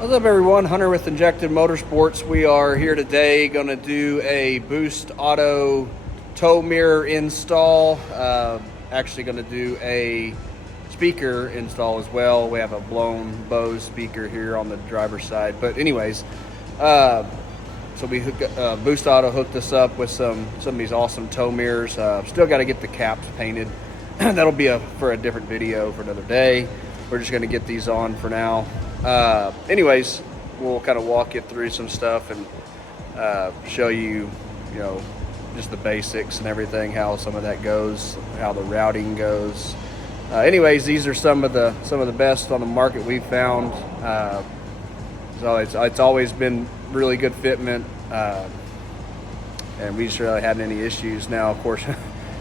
What's up, everyone? Hunter with Injected Motorsports. We are here today going to do a Boost Auto tow mirror install. Actually going to do a speaker install as well. We have a blown Bose speaker here on the driver's side. But anyways, so we Boost Auto hooked us up with some of these awesome tow mirrors. Still got to get the caps painted. That'll be for a different video for another day. We're just going to get these on for now. Anyways, we'll kind of walk you through some stuff and show you, just the basics and everything, how some of that goes, how the routing goes. Anyways, these are some of the best on the market we've found. So it's always been really good fitment, and we just really hadn't any issues. Now, of course, I've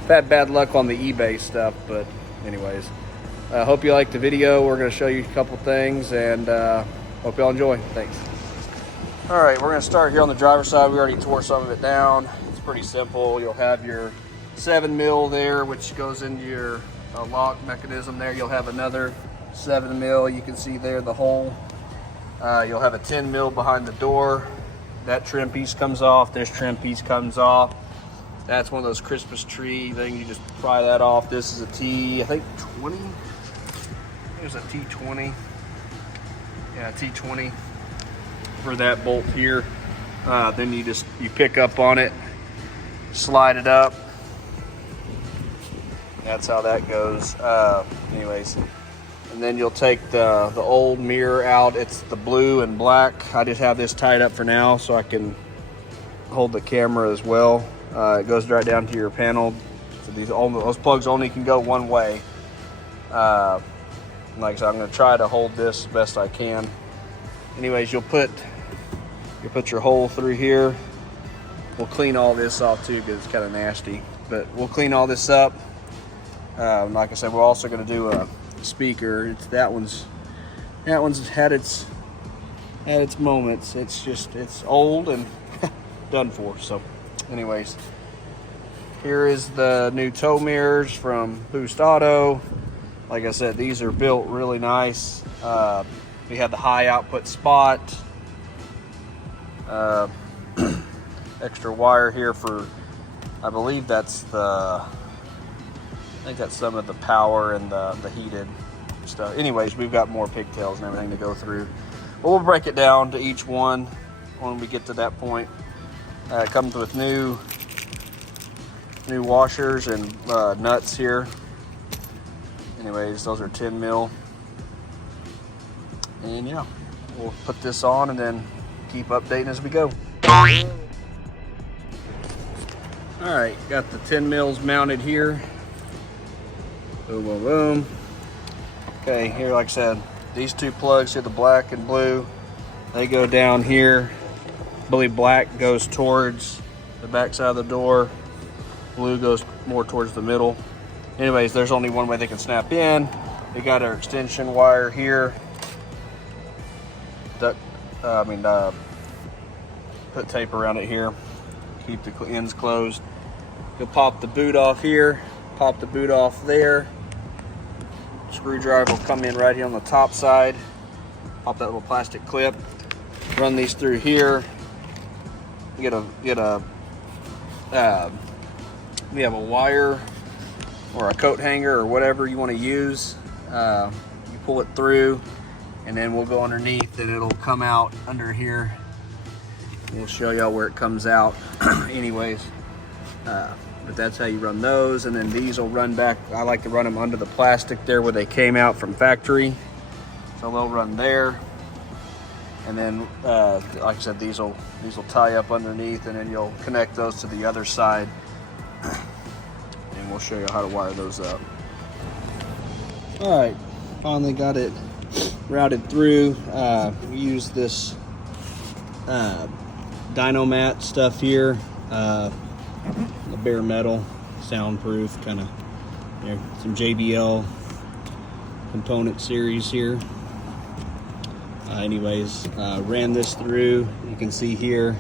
had bad luck on the eBay stuff, but anyways. Hope you liked the video. We're going to show you a couple things, and hope y'all enjoy. Thanks. All right, we're going to start here on the driver's side. We already tore some of it down. It's pretty simple. You'll have your 7 mil there, which goes into your lock mechanism there. You'll have another 7 mil. You can see there the hole. You'll have a 10 mil behind the door. That trim piece comes off. This trim piece comes off. That's one of those Christmas tree things. You just pry that off. This is a T, I think 20. There's a T20. Yeah, T20 for that bolt here. Then you pick up on it, slide it up. That's how that goes. Anyways, and then you'll take the old mirror out. It's the blue and black. I just have this tied up for now so I can hold the camera as well. It goes right down to your panel. So those plugs only can go one way. Like I said, I'm going to try to hold this best I can. Anyways, you'll put your hole through here. We'll clean all this off too because it's kind of nasty. But we'll clean all this up. Like I said, we're also going to do a speaker. That one's had its moments. It's old and done for. So, anyways, here is the new tow mirrors from Boost Auto. Like I said, these are built really nice. We have the high output spot. Extra wire here for, I believe that's some of the power and the heated stuff. Anyways, we've got more pigtails and everything to go through. But we'll break it down to each one when we get to that point. It comes with new washers and nuts here. Anyways, those are 10 mil. And yeah, we'll put this on and then keep updating as we go. All right, got the 10 mils mounted here. Boom, boom, boom. Okay, here, like I said, these two plugs here, the black and blue, they go down here. I believe black goes towards the back side of the door. Blue goes more towards the middle. Anyways, there's only one way they can snap in. We got our extension wire here. Put tape around it here. Keep the ends closed. You'll pop the boot off here. Pop the boot off there. Screwdriver will come in right here on the top side. Pop that little plastic clip. Run these through here. We have a wire or a coat hanger or whatever you want to use. You pull it through, and then we'll go underneath and it'll come out under here. We'll show y'all where it comes out. Anyways, but that's how you run those, and then these will run back. I like to run them under the plastic there where they came out from factory, so they'll run there. And then like I said, these will tie up underneath, and then you'll connect those to the other side. We'll show you how to wire those up. All right, finally got it routed through. We use this Dynomat stuff here, the bare metal, soundproof, kind of, some JBL component series here. Anyways, ran this through. You can see here,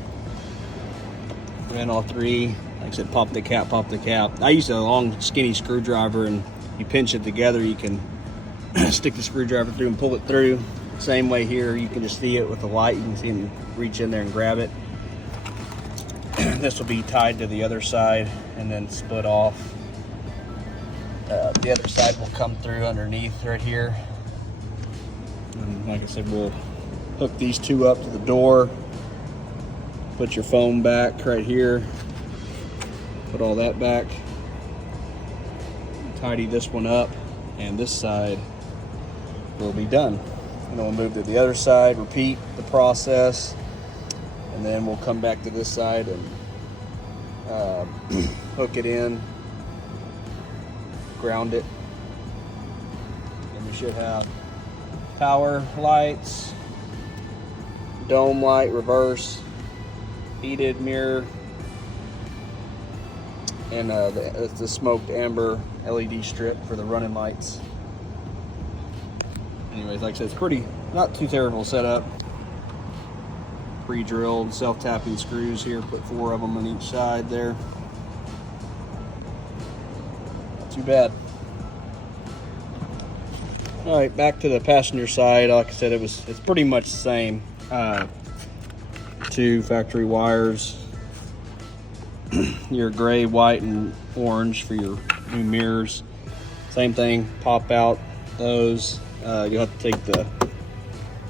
ran all three. Like I said, pop the cap, pop the cap. I use a long, skinny screwdriver, and you pinch it together. You can stick the screwdriver through and pull it through. Same way here, you can just see it with the light. You can see him reach in there and grab it. This will be tied to the other side and then split off. The other side will come through underneath right here. And like I said, we'll hook these two up to the door. Put your foam back right here. Put all that back. Tidy this one up, and this side will be done. And then we'll move to the other side, repeat the process, and then we'll come back to this side and hook it in, ground it, and we should have power lights, dome light, reverse, heated mirror, and the smoked amber LED strip for the running lights. Anyways, like I said, it's pretty, not too terrible setup. Pre-drilled self-tapping screws here, put 4 of them on each side there. Not too bad. All right, back to the passenger side. Like I said, it's pretty much the same. 2 factory wires. Your gray, white, and orange for your new mirrors. Same thing, pop out those. You'll have to take the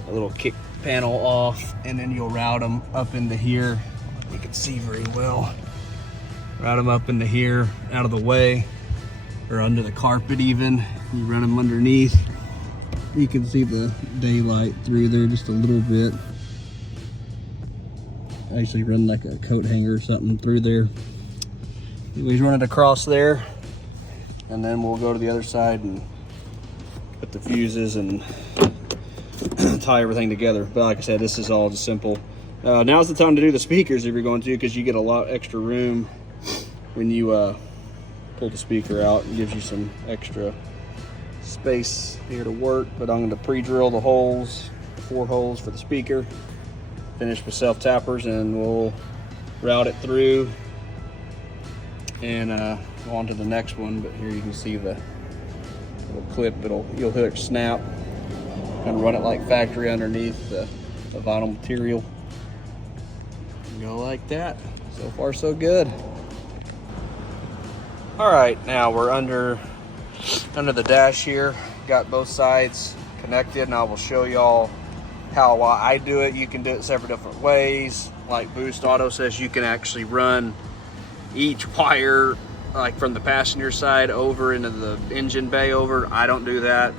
little kick panel off, and then you'll route them up into here. You can see very well. Route them up into here, out of the way, or under the carpet even. You run them underneath. You can see the daylight through there just a little bit. Actually run like a coat hanger or something through there. Anyways, run it across there, and then we'll go to the other side and put the fuses and tie everything together. But like I said, this is all just simple. Now's the time to do the speakers if you're going to, because you get a lot extra room when you pull the speaker out. It gives you some extra space here to work. But I'm going to pre-drill the holes, 4 holes for the speaker. Finish with self-tappers, and we'll route it through and go on to the next one. But here you can see the little clip. You'll hear it snap. Kind of run it like factory underneath the vinyl material. Go like that. So far, so good. All right, now we're under the dash here. Got both sides connected, and I will show y'all how I do it. You can do it several different ways. Like Boost Auto says, you can actually run each wire like from the passenger side over into the engine bay over. I don't do that.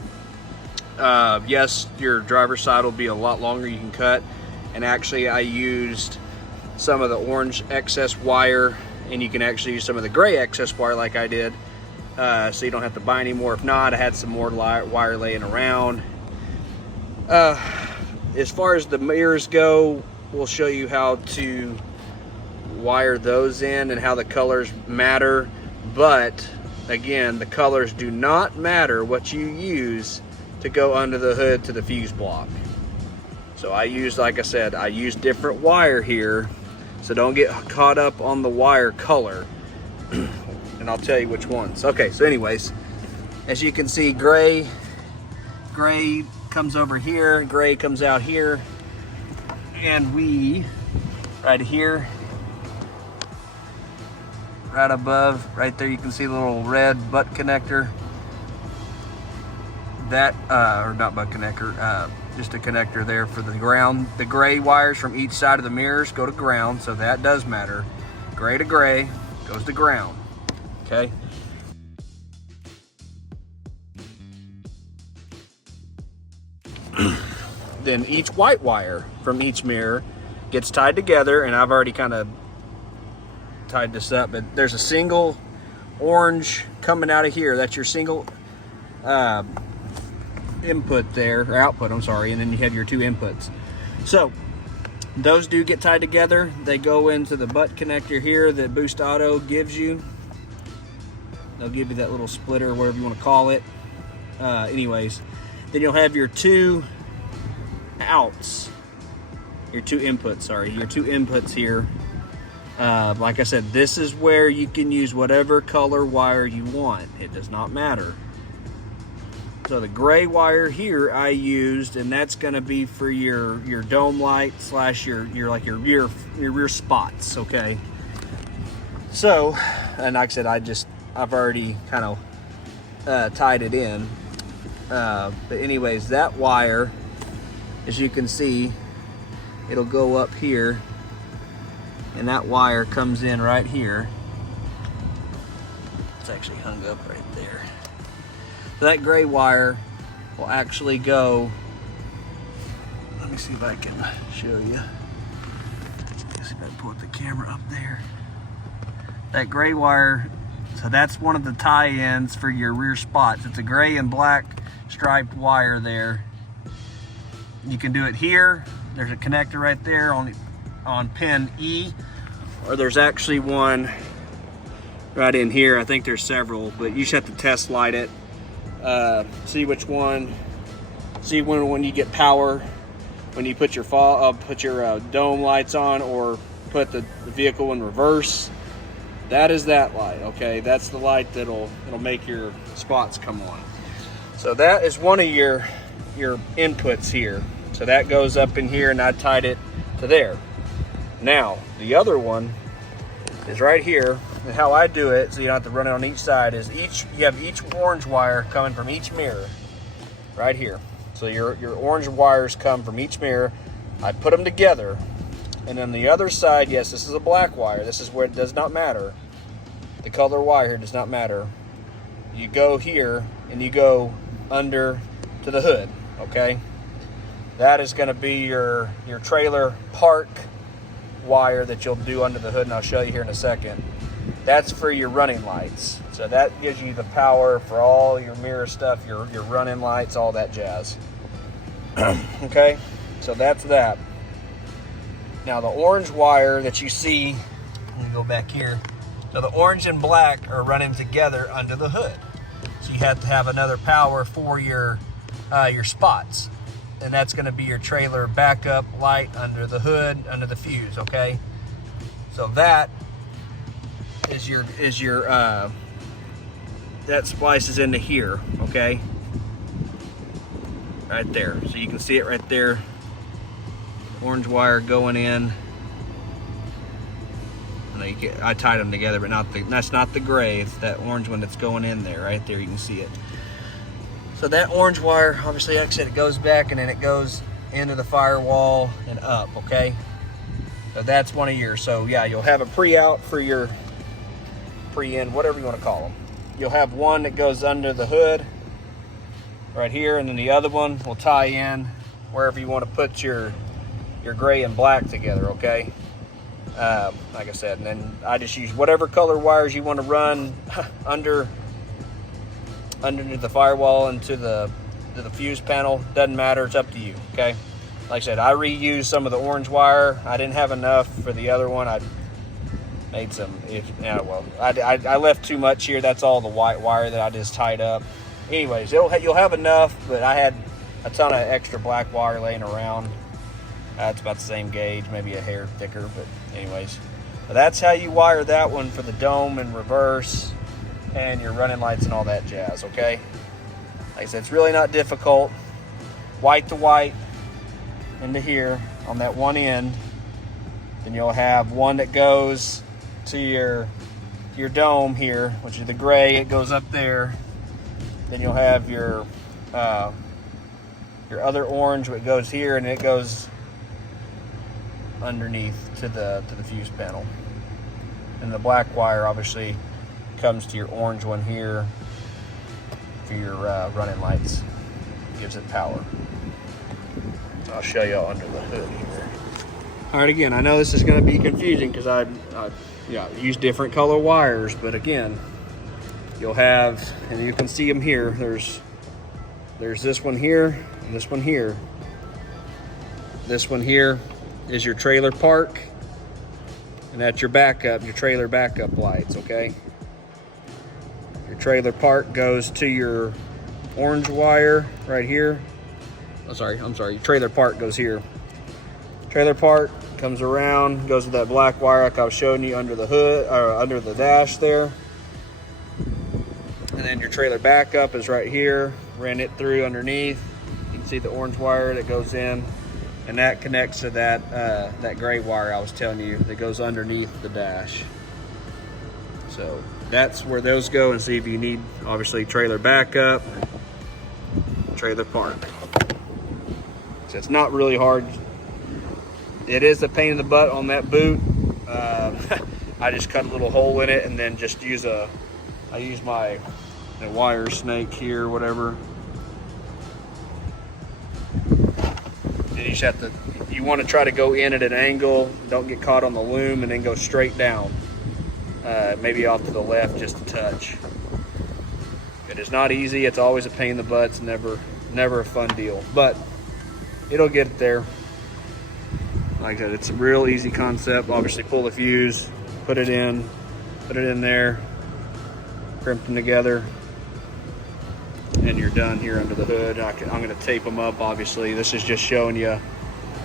Yes, your driver's side will be a lot longer. You can cut, and actually I used some of the orange excess wire, and you can actually use some of the gray excess wire like I did, so you don't have to buy any more. If not, I had some more wire laying around. As far as the mirrors go, we'll show you how to wire those in and how the colors matter. But again, the colors do not matter what you use to go under the hood to the fuse block. So I use, like I said, I use different wire here, so don't get caught up on the wire color. And I'll tell you which ones. Okay, so anyways, as you can see, gray comes over here, gray comes out here, and we right here, right above, right there, you can see the little red butt connector. That, or not butt connector, just a connector there for the ground. The gray wires from each side of the mirrors go to ground, so that does matter. Gray to gray goes to ground, okay? Then each white wire from each mirror gets tied together, and I've already kind of tied this up, but there's a single orange coming out of here. That's your single input there, or output, I'm sorry, and then you have your 2 inputs. So those do get tied together. They go into the butt connector here that Boost Auto gives you. They'll give you that little splitter, whatever you want to call it. Anyways, then you'll have your 2 outs, your 2 inputs, sorry, your 2 inputs here. Like I said, this is where you can use whatever color wire you want. It does not matter. So the gray wire here I used, and that's going to be for your dome light slash your rear spots, okay? So, and like I said, I've already kind of tied it in. But anyways, that wire, as you can see, it'll go up here, and that wire comes in right here. It's actually hung up right there. So that gray wire will actually go, let me see if I can show you. Let's see if I can put the camera up there. That gray wire, so that's one of the tie-ins for your rear spots. It's a gray and black striped wire there. You can do it here. There's a connector right there on pin E, or there's actually one right in here. I think there's several, but you just have to test light it. See which one. See when you get power, when you put your dome lights on, or put the vehicle in reverse. That is that light, okay? That's the light it'll make your spots come on. So that is one of your inputs here. So that goes up in here, and I tied it to there. Now, the other one is right here. And how I do it, so you don't have to run it on each side, is you have each orange wire coming from each mirror, right here. So your orange wires come from each mirror. I put them together, and then the other side, yes, this is a black wire. This is where it does not matter. The color wire here does not matter. You go here, and you go under to the hood, okay? That is going to be your trailer park wire that you'll do under the hood, and I'll show you here in a second. That's for your running lights. So that gives you the power for all your mirror stuff, your running lights, all that jazz. Okay, so that's that. Now the orange wire that you see, let me go back here. So the orange and black are running together under the hood. So you have to have another power for your spots. And that's going to be your trailer backup light under the hood, under the fuse, okay? So that is your that splices into here, okay? Right there. So you can see it right there. Orange wire going in. And I tied them together, but that's not the gray. It's that orange one that's going in there, right there. You can see it. So that orange wire, obviously, like I said, it goes back and then it goes into the firewall and up, okay? So that's one of yours. So yeah, you'll have a pre-out for your pre-in, whatever you want to call them. You'll have one that goes under the hood right here, and then the other one will tie in wherever you want to put your gray and black together, okay? Like I said, and then I just use whatever color wires you want to run underneath the firewall and to the fuse panel. Doesn't matter, it's up to you, okay? Like I said, I reused some of the orange wire. I didn't have enough for the other one. I made some, I left too much here. That's all the white wire that I just tied up. Anyways, you'll have enough, but I had a ton of extra black wire laying around. It's about the same gauge, maybe a hair thicker, but anyways. But that's how you wire that one for the dome and reverse and your running lights and all that jazz, okay? Like I said, it's really not difficult. White to white into here on that one end. Then you'll have one that goes to your dome here, which is the gray. It goes up there. Then you'll have your other orange, which goes here, and it goes underneath to the fuse panel. And the black wire obviously comes to your orange one here for your running lights. Gives it power. So I'll show y'all under the hood here. All right, again, I know this is going to be confusing because I use different color wires, but again, you'll have, and you can see them here. There's this one here and this one here. This one here is your trailer park, and that's your backup, your trailer backup lights, okay? Your trailer park goes to your orange wire right here. I'm sorry, your trailer park goes here. Trailer park comes around, goes to that black wire like I was showing you under the hood, or under the dash there. And then your trailer backup is right here. Ran it through underneath. You can see the orange wire that goes in, and that connects to that gray wire I was telling you that goes underneath the dash. So that's where those go, and see if you need, obviously, trailer backup, trailer park. So it's not really hard. It is a pain in the butt on that boot. I just cut a little hole in it and then just use I use my wire snake here, whatever. And you just have to, you want to try to go in at an angle, don't get caught on the loom, and then go straight down. Maybe off to the left just a touch. It is not easy. It's always a pain in the butt. It's never a fun deal, but it'll get it there. Like I said, it's a real easy concept. Obviously, pull the fuse, put it in there, crimp them together, and you're done here under the hood. I'm going to tape them up. Obviously, this is just showing you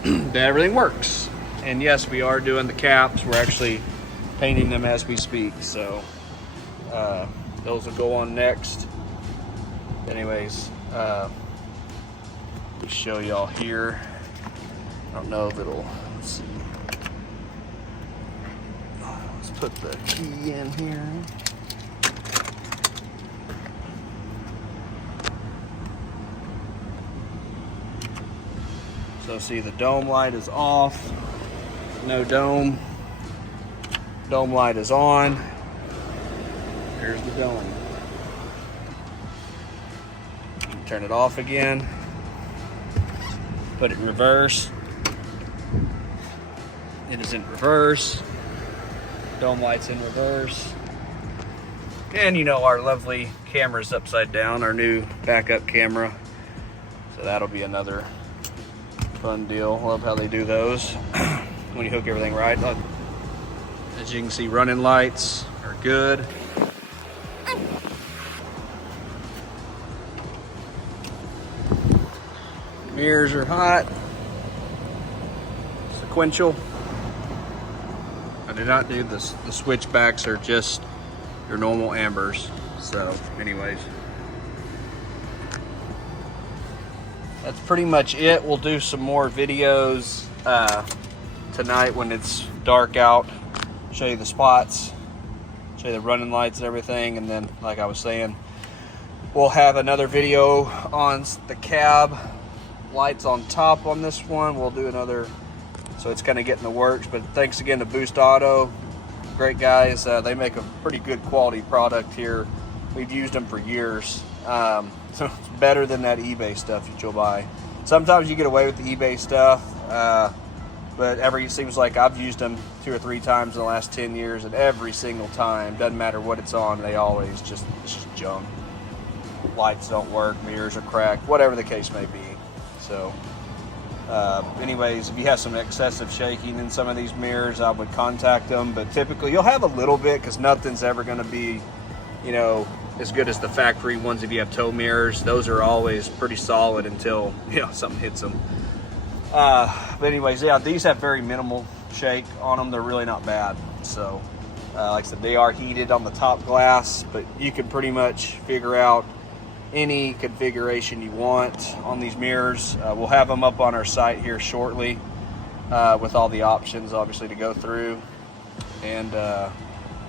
that everything works. And yes, we are doing the caps. We're actually painting them as we speak, so those will go on next. Anyways, let me show y'all here. I don't know if it'll, let's see. Let's put the key in here. So see, the dome light is off, no dome. Dome light is on. Here's the dome. Turn it off again. Put it in reverse. It is in reverse. Dome light's in reverse. And you know our lovely camera's upside down, our new backup camera. So that'll be another fun deal. Love how they do those when you hook everything right. As you can see, running lights are good. Mirrors are hot. Sequential. I did not do this. The switchbacks are just your normal ambers. So anyways, that's pretty much it. We'll do some more videos tonight when it's dark out. Show you the spots, show you the running lights and everything, and then like I was saying, we'll have another video on the cab lights on top on this one. We'll do another, so it's kind of getting the works. But thanks again to Boost Auto, great guys. They make a pretty good quality product here. We've used them for years. So it's better than that eBay stuff that you'll buy. Sometimes you get away with the eBay stuff, but it seems like I've used them 2 or 3 times in the last 10 years, and every single time, doesn't matter what it's on, they always it's just junk. Lights don't work, mirrors are cracked, whatever the case may be. So anyways, if you have some excessive shaking in some of these mirrors, I would contact them. But typically you'll have a little bit, because nothing's ever going to be, you know, as good as the factory ones. If you have tow mirrors, those are always pretty solid until, you know, something hits them. But anyways, yeah, these have very minimal shake on them. They're really not bad. So like I said, they are heated on the top glass, but you can pretty much figure out any configuration you want on these mirrors. We'll have them up on our site here shortly with all the options, obviously, to go through. And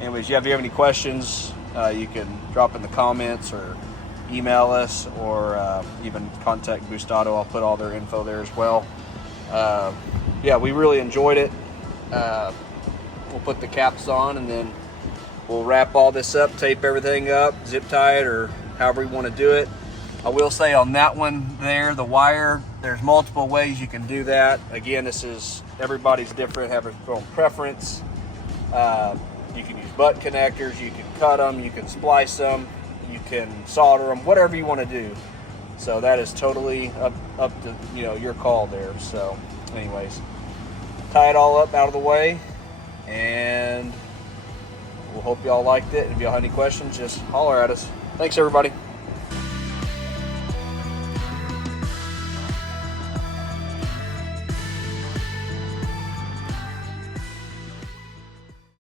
anyways, yeah, if you have any questions, you can drop in the comments or email us, or even contact Boost Auto. I'll put all their info there as well. Yeah, we really enjoyed it. We'll put the caps on, and then we'll wrap all this up, tape everything up, zip tie it, or however you want to do it. I will say on that one there, the wire, there's multiple ways you can do that. Again, this is, everybody's different, have their own preference. You can use butt connectors, you can cut them, you can splice them, you can solder them, whatever you want to do. So that is totally up to, you know, your call there. So anyways, tie it all up out of the way, and we'll hope y'all liked it. If y'all have any questions, just holler at us. Thanks, everybody.